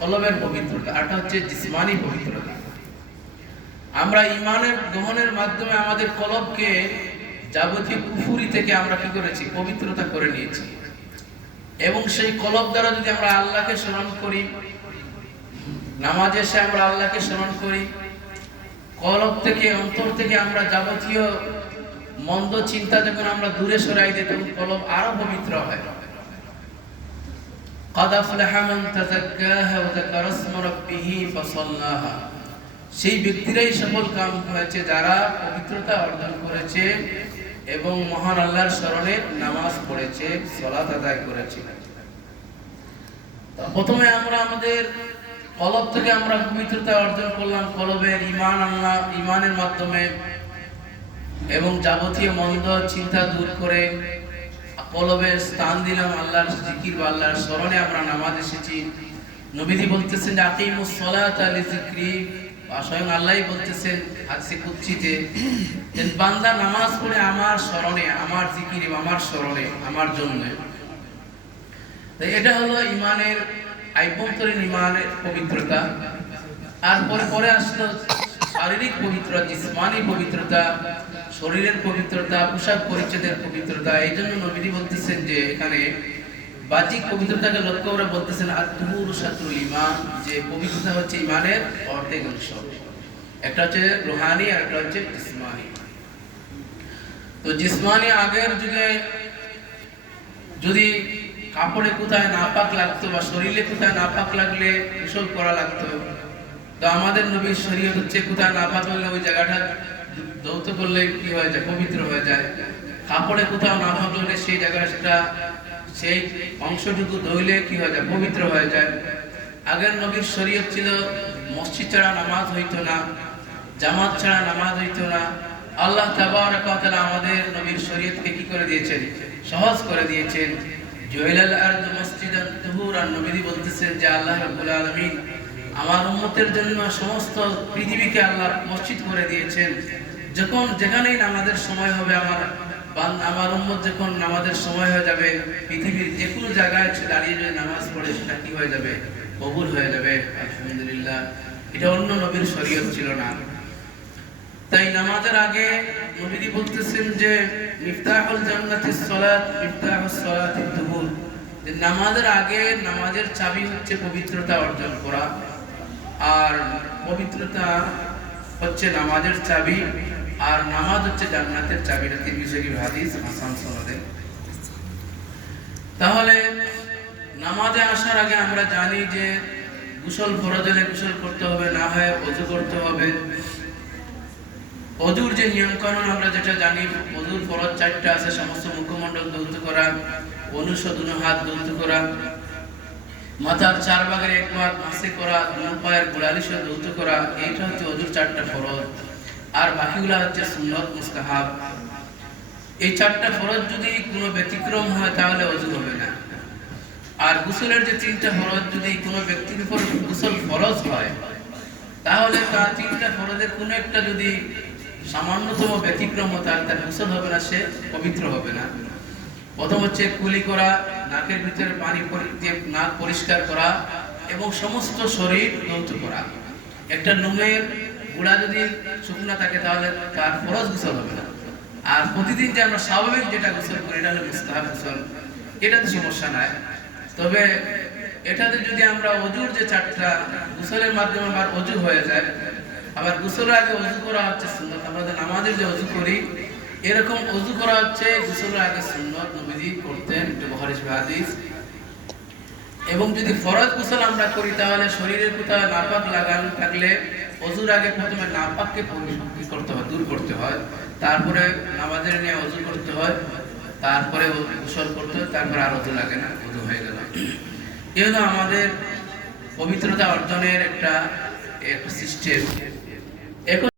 কলবের পবিত্রতা, আরটা হচ্ছে জিসমানি পবিত্রতা। আমরা ঈমানের গ্রহণের মাধ্যমে আমাদের কলবকে যাবতীয় কুফরি থেকে আমরা কি করেছি, পবিত্রতা করে নিয়েছি। এবং সেই কলব দ্বারা যদি আমরা আল্লাহকে স্মরণ করি, নামাজে এসে আমরা আল্লাহকে স্মরণ করি, কলব থেকে অন্তর থেকে আমরা যাবতীয় মন্দ চিন্তা যখন আমরা দূরে সরাই দিই, তখন কলব আরো পবিত্র হয়। قد أفلح من تزكاها وذكر اسم ربه فصلاها। সেই ব্যক্তিরাই সফল কাম করেছে যারা পবিত্রতা অর্জন করেছে এবং মহান আল্লাহর স্মরণে নামাজ পড়েছে, সালাত আদায় করেছে। প্রথমে আমরা আমাদের কলব থেকে আমরা পবিত্রতা অর্জন করলাম, কলবের ঈমানের মাধ্যমে, এবং যাবতীয় মন্দ চিন্তা দূর করে কলবের স্থান দিলাম আল্লাহর জিকির বা আল্লাহর স্মরণে। আমরা নামাজ এসেছি। নবীজি বলতেছেন যে আকিমুস সালাতা লিযিকরি, স্বয়ং আল্লাহই বলতেছেন হাদিসে কুদসিতে যে বান্দা নামাজ পড়ে আমার স্মরণে, আমার জিকিরে, আমার স্মরণে, আমার জন্য। তো এটা হলো ঈমানের আভ্যন্তরীণ ঈমানের পবিত্রতা। আর পরে আসলো শারীরিক পবিত্রতা, জিসমানি পবিত্রতা, শরীরের পবিত্রতা, পোশাক পরিচ্ছদের পবিত্রতা। এই জন্য নবীজি বলতেছেন যে এখানে বাহ্যিক পবিত্রতাকে লক্ষ্য করে বলতেছেন আত-তুহুরু শাতরুল ঈমান, যে পবিত্রতা হচ্ছে ঈমানের অর্ধেক অংশ। একটা হচ্ছে রুহানি আর একটা হচ্ছে জিসমানি। তো জিসমানি আগের যুগে যদি কাপড়ে কোথায় নাপাক লাগতো বা শরীরে কোথায় নাপাক লাগলে গোসল করা লাগতো, তো আমাদের নবীর শরীয়ত হচ্ছে কোথায় নাপাক হলে ওই জায়গাটা ধৌত করলে কি হয়ে যায়, পবিত্র হয়ে যায়। কাপড়ে কোথাও নাপাক হলে সেই জায়গাটা, সেই অংশটুকু ধুইলে কি হয়ে যায়, পবিত্র হয়ে যায়। আগের নবীর শরীয়ত ছিল মসজিদ ছাড়া নামাজ হইতো না, জামাত ছাড়া নামাজ হইতো না। আল্লাহ তাবারাক ওয়া তাআলা আমাদের নবীর শরীয়তকে কি করে দিয়েছেন, সহজ করে দিয়েছেন। জুইলাল আরদু মসজিদান তুহুরান, নবী বলতেছেন যে আল্লাহ রাব্বুল আলামিন আমার উম্মতের জন্য সমস্ত পৃথিবীকে আল্লাহ মসজিদ করে দিয়েছেন। যখন যেখানেই নামাজের সময় হবে, আমার উম্মত যখন নামাজের সময় হয়ে যাবে, পৃথিবীর যে কোনো জায়গায় দাঁড়িয়ে যদি নামাজ পড়ে সেটা কি হয়ে যাবে, কবুল হয়ে যাবে। আলহামদুলিল্লাহ, এটা অন্য নবীর শরীয়ত ছিল না। তাই নামাজের আগে নবী বলতেছেন যে মিফতাহুল জান্নাতিস সালাত, মিফতাহুস সালাতিত তুহুর, যে নামাজের আগে নামাজের চাবি হচ্ছে পবিত্রতা অর্জন করা। আর পবিত্রতা হচ্ছে নামাজের চাবি, আর নামাজ হচ্ছে জান্নাতের চাবি। এটা তিরমিজি হাদিস, হাসান সনদে। তাহলে নামাজে আসার আগে আমরা জানি যে গোসল ফরজ হলে গোসল করতে হবে, না হয় ওযু করতে হবে। ওযুর যে নিয়ম কানুন আমরা যেটা জানি, ওযুর ফরজ 4টা আছে। সমস্ত মুখমণ্ডল ধৌত করা, অনুশোধন হাত ধৌত করা, মাথার 4 ভাগের 1 ভাগ মাসে করা, দুই পায়ের গোড়ালি সহ ধৌত করা। এইটা হচ্ছে ওযুর 4টা ফরজ। আর বাকিগুলো হচ্ছে সুন্নত মুস্তাহাব। এই 4টা ফরজ যদি কোনো ব্যতিক্রম হয় তাহলে ওযু হবে না। আর গোসলের যে 3টা ফরজ, যদি কোনো ব্যক্তির উপর গোসল ফরজ হয় তাহলে তার 3টা ফরজের কোনো একটা যদি সামান্যতম ব্যতিক্রম হয় তাহলে তার গোসল হবে না, সে পবিত্র হবে না। প্রথম হচ্ছে কুলি করা, নাকের ভিতরে পানি দিয়ে নাক পরিষ্কার করা এবং সমস্ত শরীর ধৌত করা। একটা নুনের গুড়া যদি শুকনা থাকে তাহলে তার ফরজ গোসল হবে না। আর প্রতিদিন যে আমরা স্বাভাবিক যেটা গোসল করি এটা হলো মুস্তাহাব গোসল, এটাতে সমস্যা নাই। তবে এটাতে যদি আমরা ওযুর যে 4টা গোসলের মাধ্যমে আবার ওযু হয়ে যায়, আবার গোসলের আগে ওযু করা হচ্ছে সুন্নাত। আমরা নামাজে যে ওযু করি এরকম ওযু করা হচ্ছে গোসলের আগে সুন্নাত, নবীজি করতেন, এটা বুখারী হাদিস। এবং যদি ফরজ গোসল আমরা করি তাহলে শরীরের কোথাও নাপাক লাগানো থাকলে ওযুর আগে প্রথমে নাপাককে পরিষ্কার করতে হয়, দূর করতে হয়, তারপরে নামাজের নিয়ে ওযু করতে হয়, তারপরে গোসল করতে হয়, তারপরে আর ওযু লাগে না, ওযু হয়ে গেল। এই হলো আমাদের পবিত্রতা অর্জনের একটা সিস্টেম।